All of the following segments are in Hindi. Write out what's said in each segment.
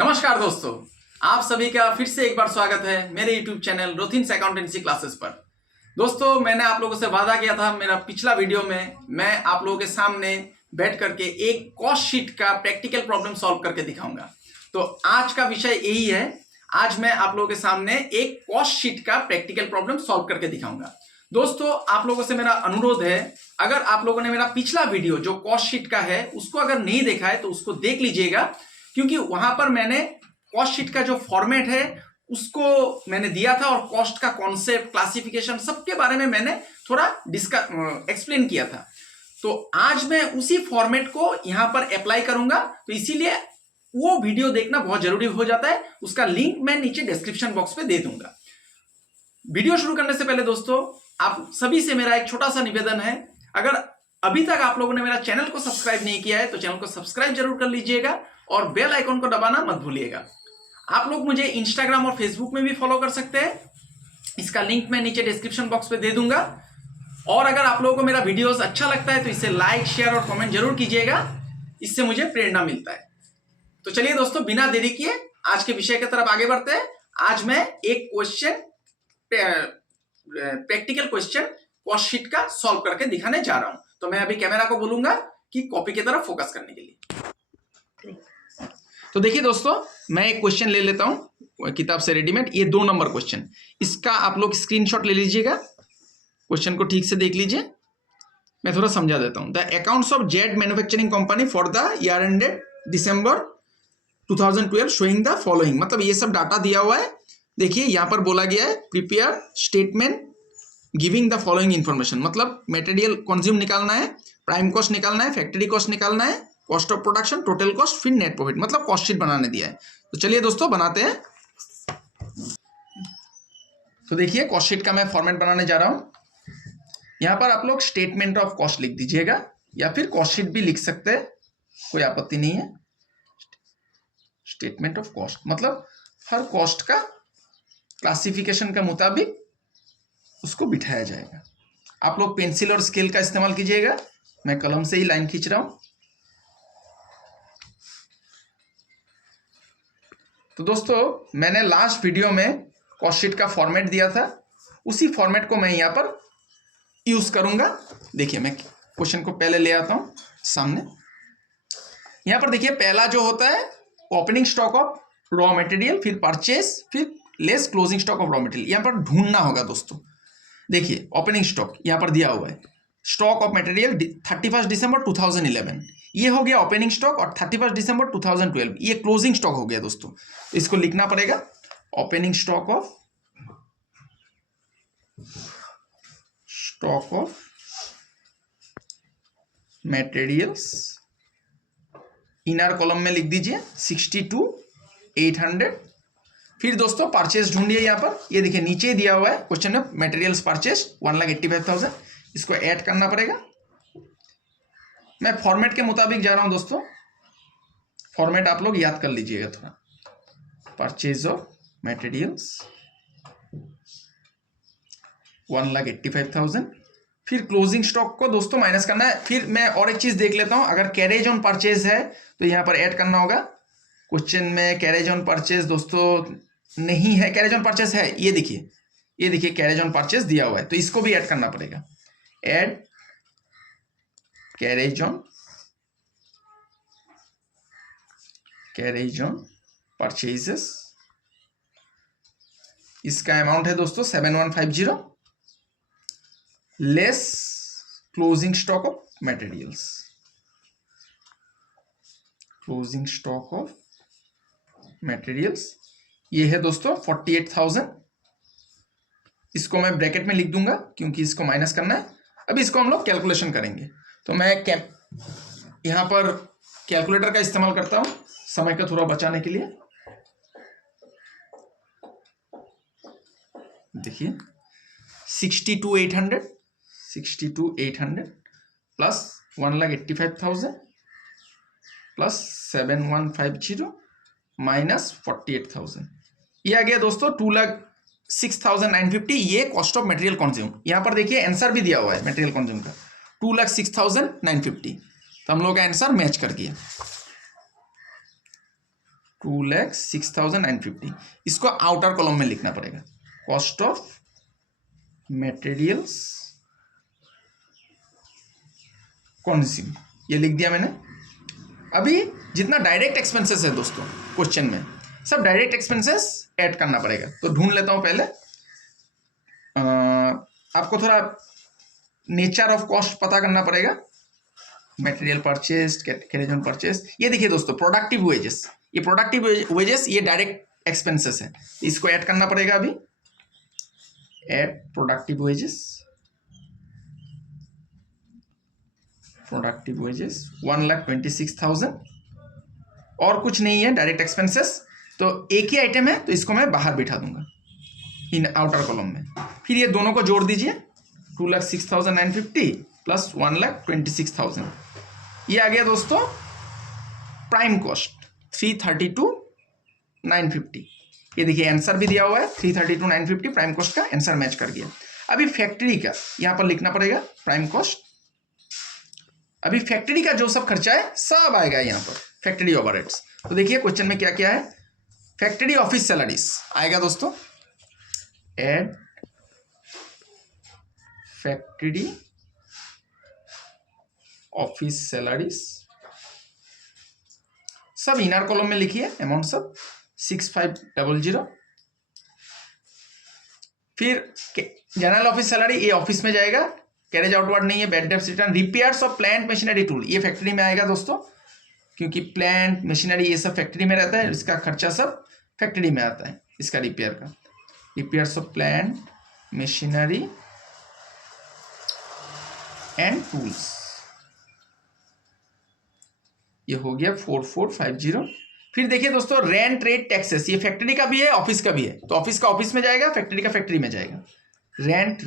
नमस्कार दोस्तों, आप सभी का फिर से एक बार स्वागत है मेरे YouTube चैनल रोथिन्स अकाउंटेंसी क्लासेस पर। दोस्तों, मैंने आप लोगों से वादा किया था मेरा पिछला वीडियो में मैं आप लोगों के सामने बैठ करके एक कॉस्ट शीट का प्रैक्टिकल प्रॉब्लम सॉल्व करके दिखाऊंगा। तो आज का विषय यही है। आज मैं आप लोगों के सामने एक कॉस्ट शीट का प्रैक्टिकल प्रॉब्लम सॉल्व करके दिखाऊंगा। दोस्तों, आप लोगों से मेरा अनुरोध है, अगर आप लोगों ने मेरा पिछला वीडियो जो कॉस्ट शीट का है उसको अगर नहीं देखा है तो उसको देख लीजिएगा, क्योंकि वहां पर मैंने कॉस्ट शीट का जो फॉर्मेट है उसको मैंने दिया था और कॉस्ट का कॉन्सेप्ट, क्लासिफिकेशन सबके बारे में मैंने थोड़ा एक्सप्लेन किया था। तो आज मैं उसी फॉर्मेट को यहां पर अप्लाई करूंगा, तो इसीलिए वो वीडियो देखना बहुत जरूरी हो जाता है। उसका लिंक मैं नीचे डिस्क्रिप्शन बॉक्स पे दे दूंगा। वीडियो शुरू करने से पहले दोस्तों, आप सभी से मेरा एक छोटा सा निवेदन है, अगर अभी तक आप लोगों ने मेरा चैनल को सब्सक्राइब नहीं किया है तो चैनल को सब्सक्राइब जरूर कर लीजिएगा और बेल आइकन को दबाना मत भूलिएगा। आप लोग मुझे इंस्टाग्राम और फेसबुक में भी फॉलो कर सकते हैं, इसका लिंक मैं नीचे डिस्क्रिप्शन बॉक्स पे दे दूंगा। और अगर आप लोगों को मेरा वीडियोस अच्छा लगता है तो इसे लाइक, शेयर और कमेंट जरूर कीजिएगा, इससे मुझे प्रेरणा मिलता है। तो चलिए दोस्तों, बिना देरी किए आज के विषय की तरफ आगे बढ़ते हैं। आज मैं एक question, practical question cost sheet का सॉल्व करके दिखाने जा रहा हूं। तो मैं अभी कैमरा को बोलूंगा कि कॉपी की तरफ फोकस करने के लिए। तो देखिए दोस्तों, मैं एक क्वेश्चन ले लेता हूं किताब से रेडीमेड। ये 2 नंबर क्वेश्चन, इसका आप लोग स्क्रीनशॉट ले लीजिएगा, क्वेश्चन को ठीक से देख लीजिए। मैं थोड़ा समझा देता हूं। The accounts of Z manufacturing company for the year ended December 2012 showing the following. मतलब ये सब डाटा दिया हुआ है। देखिए यहां पर बोला गया है prepare statement giving the following information. मतलब मटेरियल कंज्यूम निकालना है, प्राइम कॉस्ट निकालना है, फैक्ट्री कॉस्ट निकालना है, cost of production, total cost, फिर नेट प्रॉफिट। मतलब कॉस्ट शीट बनाने दिया है। तो चलिए दोस्तों बनाते हैं। तो देखिए कॉस्ट शीट का मैं फॉर्मेट बनाने जा रहा हूं। यहां पर आप लोग स्टेटमेंट ऑफ कॉस्ट लिख दीजिएगा या फिर कॉस्ट शीट भी लिख सकते हैं, कोई आपत्ति नहीं है। स्टेटमेंट ऑफ कॉस्ट मतलब हर कॉस्ट का क्लासिफिकेशन के मुताबिक उसको बिठाया जाएगा। आप लोग पेंसिल और स्केल का इस्तेमाल कीजिएगा, मैं कलम से ही लाइन खींच रहा हूं। तो दोस्तों, मैंने लास्ट वीडियो में कॉस्ट शीट का फॉर्मेट दिया था, उसी फॉर्मेट को मैं यहां पर यूज करूंगा। देखिए मैं क्वेश्चन को पहले ले आता हूं सामने। यहां पर देखिए पहला जो होता है opening stock of raw material, फिर परचेज, फिर less closing stock of raw material. यहां पर ढूंढना होगा दोस्तों। देखिए ओपनिंग स्टॉक यहां पर दिया हुआ है, स्टॉक ऑफ मटेरियल 31 दिसंबर 2011, ये हो गया ओपनिंग स्टॉक। और 31 दिसंबर 2012 ये क्लोजिंग स्टॉक हो गया दोस्तों। तो इसको लिखना पड़ेगा opening stock of materials, inner column में लिख दीजिए 62,800। फिर दोस्तों परचेज ढूंढिए यहां पर, ये देखिए नीचे दिया हुआ है क्वेश्चन में मटेरियल्स परचेज 1,85,000, इसको ऐड करना पड़ेगा। मैं फॉर्मेट के मुताबिक जा रहा हूं दोस्तों, फॉर्मेट आप लोग याद कर लीजिएगा थोड़ा। परचेज ऑफ मटेरियल्स 1,85,000, फिर क्लोजिंग स्टॉक को दोस्तों माइनस करना है। फिर मैं और एक चीज देख लेता हूं, अगर कैरेज ऑन परचेज है तो यहां पर ऐड करना होगा। क्वेश्चन में कैरेज ऑन परचेज दोस्तों नहीं है, कैरेज ऑन परचेज है, ये देखिए कैरेज ऑन परचेज दिया हुआ है, तो इसको भी ऐड करना पड़ेगा। ऐड कैरेज ऑन परचेजेस, इसका अमाउंट है दोस्तों 7150, less closing stock of materials, closing stock of materials ये है दोस्तों 48,000। इसको मैं ब्रैकेट में लिख दूंगा क्योंकि इसको माइनस करना है। अभी इसको हम लोग कैलकुलेशन करेंगे, तो मैं यहां पर कैलकुलेटर का इस्तेमाल करता हूं समय का थोड़ा बचाने के लिए। देखिए 62,800 प्लस 1,85,000 प्लस 7150 माइनस 48,000, ये आ गया दोस्तों 2,06,950। ये कॉस्ट ऑफ मटेरियल कंज्यूम। यहां पर देखिए आंसर भी दिया हुआ है मटेरियल कंज्यूम का 2,06,950। तो हम लोग का आंसर मैच कर गया। 2,06,950। इसको आउटर कॉलम में लिखना पड़ेगा। कॉस्ट ऑफ मटेरियल्स कंज्यूम, ये लिख दिया मैंने। अभी जितना डायरेक्ट एक्सपेंसेस है दोस्तों क्वेश्चन में, सब डायरेक्ट एक्सपेंसेस ऐड करना पड़ेगा। तो ढूंढ लेता हूं पहले। आपको थोड़ा नेचर ऑफ कॉस्ट पता करना पड़ेगा। Material purchase, carriage on purchase. ये देखिए दोस्तों, प्रोडक्टिव वेजेस, ये प्रोडक्टिव वेजेस ये डायरेक्ट एक्सपेंसेस है, इसको ऐड करना पड़ेगा। अभी add productive wages, productive wages 1,26,000। और कुछ नहीं है डायरेक्ट एक्सपेंसेस, तो एक ही आइटम है, तो इसको मैं बाहर बिठा दूंगा इन आउटर कॉलम में। फिर ये दोनों को जोड़ दीजिए, 2,06,950 प्लस 1,26,000, ये आ गया दोस्तों प्राइम कॉस्ट 332,950। ये देखिए आंसर भी दिया हुआ है 332,950, प्राइम कॉस्ट का आंसर मैच कर गया। अभी फैक्ट्री का यहां पर लिखना पड़ेगा प्राइम कॉस्ट। अभी फैक्ट्री का जो सब खर्चा है सब आएगा यहां पर, फैक्ट्री ओवरहेड्स। तो देखिए क्वेश्चन में क्या क्या है। फैक्ट्री ऑफिस सैलरीज आएगा दोस्तों, एड फैक्ट्री ऑफिस सैलरीज, सब इनर कॉलम में लिखिए अमाउंट सब 6,500। फिर जनरल ऑफिस सैलरी, ये ऑफिस में जाएगा, कैरेज आउटवर्ड नहीं है, bad debts return. Repairs of plant machinery tool, ये फैक्ट्री में आएगा दोस्तों, क्योंकि प्लांट मशीनरी ये सब फैक्ट्री में रहता है, इसका खर्चा सब फैक्ट्री में आता है, इसका रिपेयर का। Repairs of plant machinery and tools, ये हो गया 4,450। फिर देखिए दोस्तों रेंट रेट टैक्सेस, ये फैक्ट्री का भी है ऑफिस का भी है, तो ऑफिस का ऑफिस में जाएगा, फैक्ट्री का फैक्ट्री में जाएगा। Rent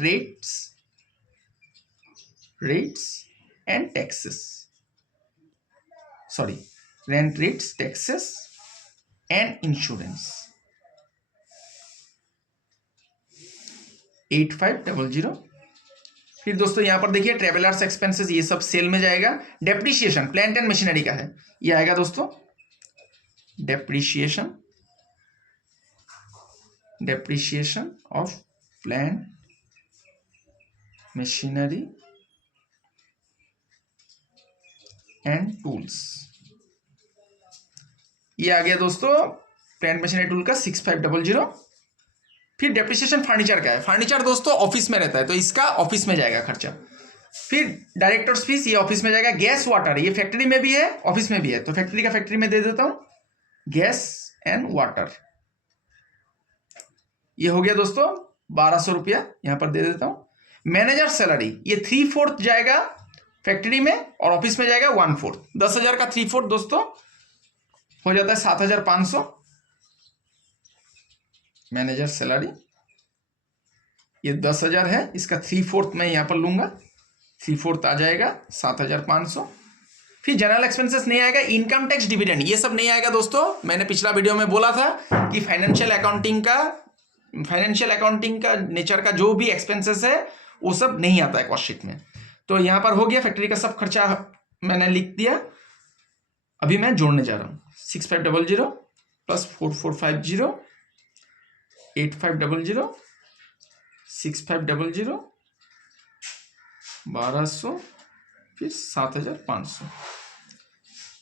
rates and taxes, sorry, rent rates taxes and insurance 8,500। फिर दोस्तों यहां पर देखिए ट्रेवलर्स एक्सपेंसेस, ये सब सेल में जाएगा। डेप्रिसिएशन प्लांट एंड मशीनरी का है, ये आएगा दोस्तों depreciation of plant machinery and tools, ये आ गया दोस्तों प्लांट मशीनरी टूल का 6,500। फिर डेप्रिसिएशन फर्नीचर का है, फर्नीचर दोस्तों ऑफिस में रहता है, तो इसका ऑफिस में जाएगा खर्चा। फिर डायरेक्टर्स फीस, ये ऑफिस में जाएगा। गैस वाटर, ये फैक्ट्री में भी है ऑफिस में भी है, तो फैक्ट्री का फैक्ट्री में दे देता हूं, गैस एंड वाटर। ये हो गया दोस्तों 1,200 रुपया, यहां पर दे देता हूं। मैनेजर सैलरी, ये 3/4 जाएगा फैक्ट्री में और ऑफिस में जाएगा 1/4। 10,000 का 3/4 दोस्तों हो जाता है 7,500। मैनेजर सैलरी ये 10,000 है, इसका 3/4 मैं यहां पर लूंगा, 3/4 आ जाएगा 7,500। फिर जनरल एक्सपेंसेस नहीं आएगा। इनकम टैक्स डिविडेंड ये सब नहीं आएगा दोस्तों। मैंने पिछला वीडियो में बोला था कि फाइनेंशियल अकाउंटिंग का नेचर का जो भी एक्सपेंसेस है वो सब नहीं आता है कॉस्ट शीट में। तो यहां पर हो गया फैक्ट्री का सब खर्चा मैंने लिख दिया। अभी मैं जोड़ने जा रहा हूं 6,500 प्लस 4,450 8,500 6,500 1,200 फिर 7,500,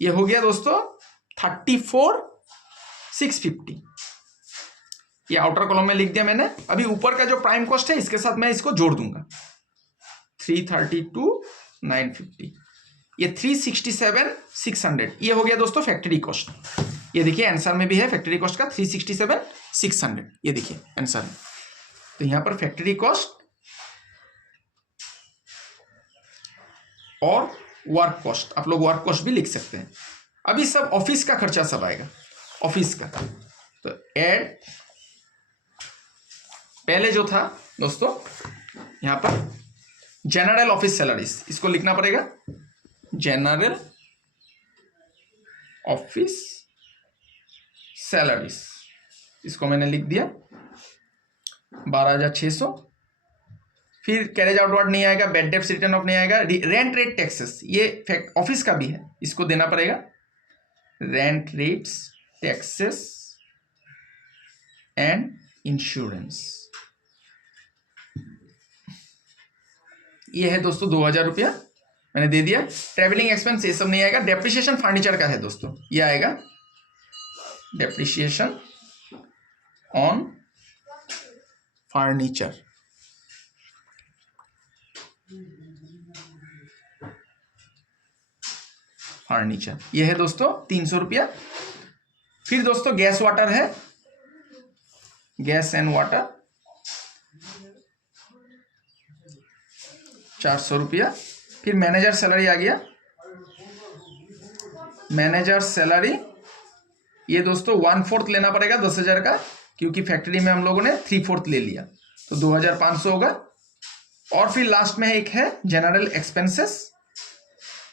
ये हो गया दोस्तों 34,650। ये आउटर कॉलम में लिख दिया मैंने। अभी ऊपर का जो प्राइम कॉस्ट है इसके साथ मैं इसको जोड़ दूंगा 332,950, ये 367,600, ये हो गया दोस्तों फैक्ट्री कॉस्ट। ये देखिए आंसर में भी है फैक्ट्री कॉस्ट का 367,600, ये देखिए आंसर में। तो यहां पर फैक्ट्री कॉस्ट और वर्क कॉस्ट, आप लोग वर्क कॉस्ट भी लिख सकते हैं। अभी सब ऑफिस का खर्चा सब आएगा ऑफिस का। तो ऐड पहले जो था दोस्तों यहां पर जनरल ऑफिस सैलरीज, इसको लिखना पड़ेगा जनरल ऑफिस सैलरीज, इसको मैंने लिख दिया 12,600। फिर कैरेज आउटवर्ड नहीं आएगा, बैड डेब्ट्स रिटर्न ऑफ नहीं आएगा। रेंट रेट टैक्सेस ये ऑफिस का भी है, इसको देना पड़ेगा। Rent rates taxes and insurance. ये है दोस्तों 2000 रुपया मैंने दे दिया। ट्रेवलिंग एक्सपेंस ये सब नहीं आएगा। डेप्रिसिएशन फर्नीचर का है दोस्तों, ये आएगा डेप्रिसिएशन ऑन फर्नीचर। फर्नीचर ये है दोस्तों 300 रुपया। फिर दोस्तों गैस वाटर है, गैस एंड वाटर 400 रुपया। फिर मैनेजर सैलरी आ गया। मैनेजर सैलरी ये दोस्तों 1/4 लेना पड़ेगा 10,000 का, क्योंकि फैक्ट्री में हम लोगों ने 3/4 ले लिया, तो 2500 होगा। और फिर लास्ट में एक है जनरल एक्सपेंसेस,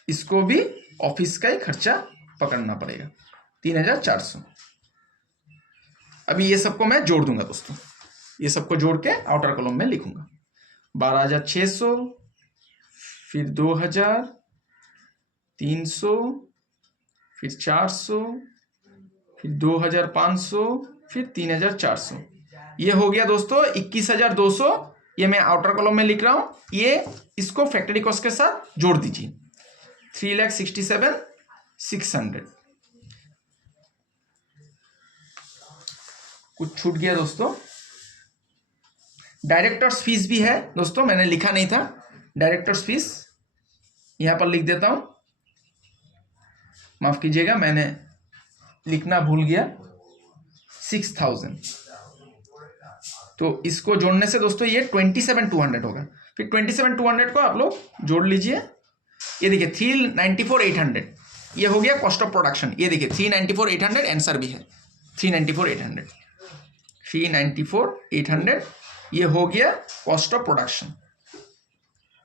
इसको भी ऑफिस का ही खर्चा पकड़ना पड़ेगा 3400। अभी ये सबको मैं जोड़ दूंगा दोस्तों, ये सबको जोड़ के आउटर कॉलम में लिखूंगा। 12,600, फिर 2,000, 300, फिर 400, फिर 2,500, फिर 3,400। ये हो गया दोस्तों 21,200। ये मैं आउटर कॉलम में लिख रहा हूं, ये इसको फैक्ट्री कॉस्ट के साथ जोड़ दीजिए। 3,67,600। कुछ छूट गया दोस्तों। डायरेक्टर्स फीस भी है दोस्तों, मैंने लिखा नहीं था। डायरेक्टर्स फीस यहां पर लिख देता हूं, माफ कीजिएगा मैंने लिखना भूल गया। 6,000, तो इसको जोड़ने से दोस्तों ये 27,200 होगा। फिर 27,200 को आप लोग जोड़ लीजिए। ये देखिए 394,800 ये हो गया कॉस्ट ऑफ प्रोडक्शन। ये देखिए 394,800 आंसर भी है। 394,800 ये हो गया कॉस्ट ऑफ प्रोडक्शन।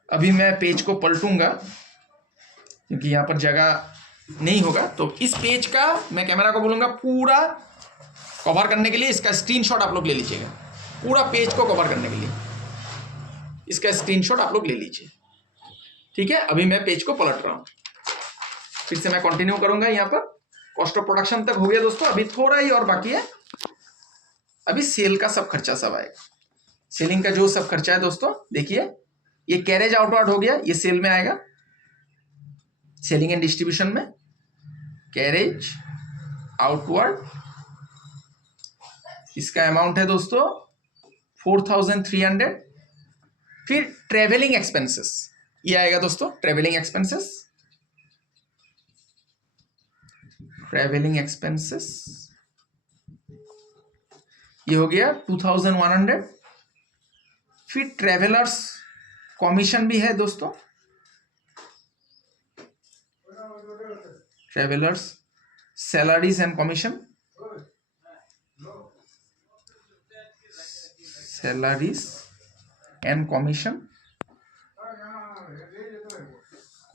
अभी मैं पेज को पलटूंगा क्योंकि यहाँ पर जगह नहीं होगा, तो इस पेज का मैं कैमरा को बोलूंगा पूरा कवर करने के लिए इसका स्क्रीनशॉट आप लोग ले लीजिएगा। पूरा पेज को कवर करने के लिए इसका स्क्रीनशॉट आप लोग ले लीजिए, ठीक है। अभी मैं पेज को पलट रहा हूं, फिर से मैं कंटिन्यू करूंगा। यहाँ पर कॉस्ट ऑफ प्रोडक्शन तक हो गया दोस्तों, अभी थोड़ा ही और बाकी है। अभी सेल का सब खर्चा सब आएगा। सेलिंग का जो सब खर्चा है दोस्तों, देखिए ये कैरेज आउटवर्ड हो गया, ये सेल में आएगा। सेलिंग एंड डिस्ट्रीब्यूशन में कैरेज आउटवर्ड, इसका अमाउंट है दोस्तों 4,300। फिर ट्रेवलिंग एक्सपेंसेस ये आएगा दोस्तों। ट्रेवलिंग एक्सपेंसेस, ट्रेवलिंग एक्सपेंसेस ये हो गया 2,100। फिर ट्रेवलर्स कमीशन भी है दोस्तों। Travellers salaries and commission, salaries and commission,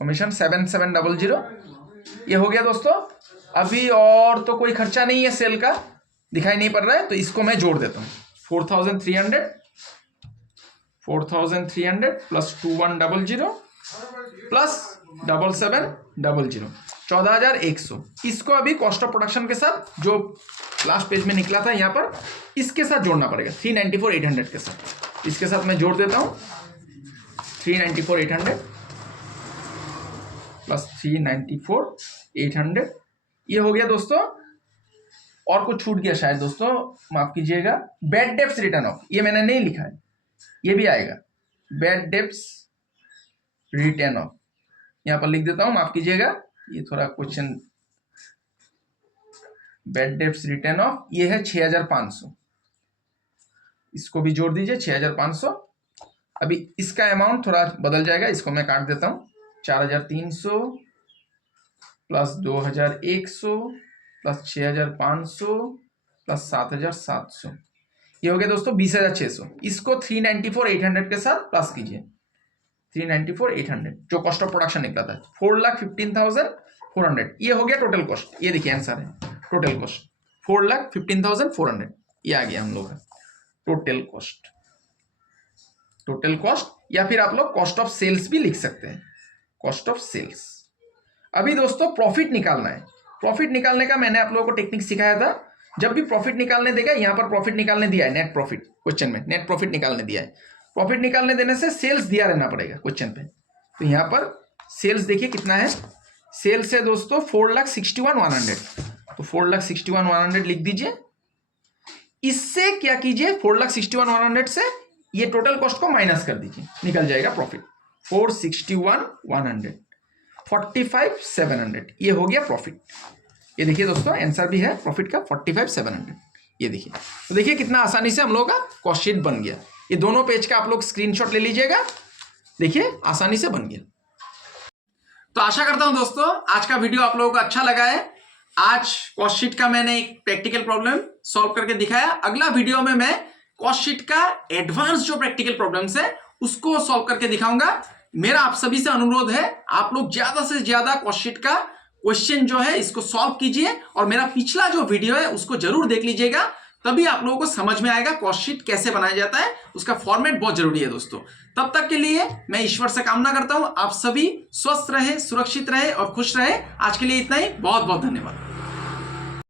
commission 7,700 ये हो गया दोस्तों। अभी और तो कोई खर्चा नहीं है सेल का, दिखाई नहीं पड़ रहा है, तो इसको मैं जोड़ देता हूँ। 4,300 प्लस 2,100 प्लस 7,700 14,100। इसको अभी कॉस्ट ऑफ प्रोडक्शन के साथ जो लास्ट पेज में निकला था यहाँ पर, इसके साथ जोड़ना पड़ेगा 394,800 के साथ। इसके साथ मैं जोड़ देता हूँ 394,800 प्लस 394,800 ये हो गया दोस्तों। और कुछ छूट गया शायद दोस्तों, माफ कीजिएगा। बैड डेब्ट्स रिटर्न ऑफ ये मैंने नहीं लिखा है, ये भी आएगा। बैड डेब्ट्स रिटर्न ऑफ यहां पर लिख देता हूं, माफ कीजिएगा, ये थोड़ा question. Bad debts return of ये है 6,500, इसको भी जोड़ दीजिए 6,500। अभी इसका अमाउंट थोड़ा बदल जाएगा, इसको मैं काट देता हूं। 4,300 प्लस 2,100 प्लस 6,500 प्लस 7,700 ये हो गया दोस्तों 20,600। इसको 394,800 के साथ प्लस कीजिए। 394,800 जो कॉस्ट ऑफ प्रोडक्शन निकला था 4,15,400 ये हो गया टोटल कॉस्ट। ये देखिए आंसर है टोटल कॉस्ट 4,15,400 ये आ गया हम लोग का टोटल कॉस्ट। टोटल कॉस्ट या फिर आप लोग कॉस्ट ऑफ सेल्स भी लिख सकते हैं, कॉस्ट ऑफ सेल्स। अभी दोस्तों प्रॉफिट निकालना है, प्रॉफिट निकालने का मैंने आप लोगों को टेक्निक सिखाया था। जब भी प्रॉफिट निकालने देगा, यहाँ पर प्रॉफिट निकालने दिया है, नेट प्रॉफिट क्वेश्चन में नेट प्रॉफिट निकालने दिया है। प्रॉफिट निकालने देने से सेल्स दिया रहना पड़ेगा क्वेश्चन पे। तो यहाँ पर सेल्स देखिए कितना है, सेल्स है दोस्तों 4,61,100। तो 4,61,100 लिख दीजिए। इससे क्या कीजिए, 4,61,100 से ये टोटल कॉस्ट को माइनस कर दीजिए, निकल जाएगा प्रॉफिट 461,100, 45,700, ये हो गया प्रॉफिट। ये देखिए दोस्तों आंसर भी है प्रॉफिट का 45,700। ये देखिए, तो देखिए कितना आसानी से हम लोगों का कॉस्ट शीट बन गया। ये दोनों पेज का आप लोग स्क्रीनशॉट ले लीजिएगा, देखिए आसानी से बन गया। तो आशा करता हूं दोस्तों आज का वीडियो आप लोगों को अच्छा लगा है। आज कॉस्ट शीट का मैंने एक प्रैक्टिकल प्रॉब्लम सॉल्व करके दिखाया। अगला वीडियो में मैं कॉस्ट शीट का एडवांस जो प्रैक्टिकल प्रॉब्लम्स है उसको सॉल्व करके दिखाऊंगा। मेरा आप सभी से अनुरोध है, आप लोग ज्यादा से ज्यादा कॉस्ट शीट का क्वेश्चन जो है इसको सॉल्व कीजिए और मेरा पिछला जो वीडियो है उसको जरूर देख लीजिएगा, तभी आप लोगों को समझ में आएगा कॉस्ट शीट कैसे बनाया जाता है। उसका फॉर्मेट बहुत जरूरी है दोस्तों। तब तक के लिए मैं ईश्वर से कामना करता हूं आप सभी स्वस्थ रहे, सुरक्षित रहे और खुश रहे। आज के लिए इतना ही, बहुत बहुत धन्यवाद।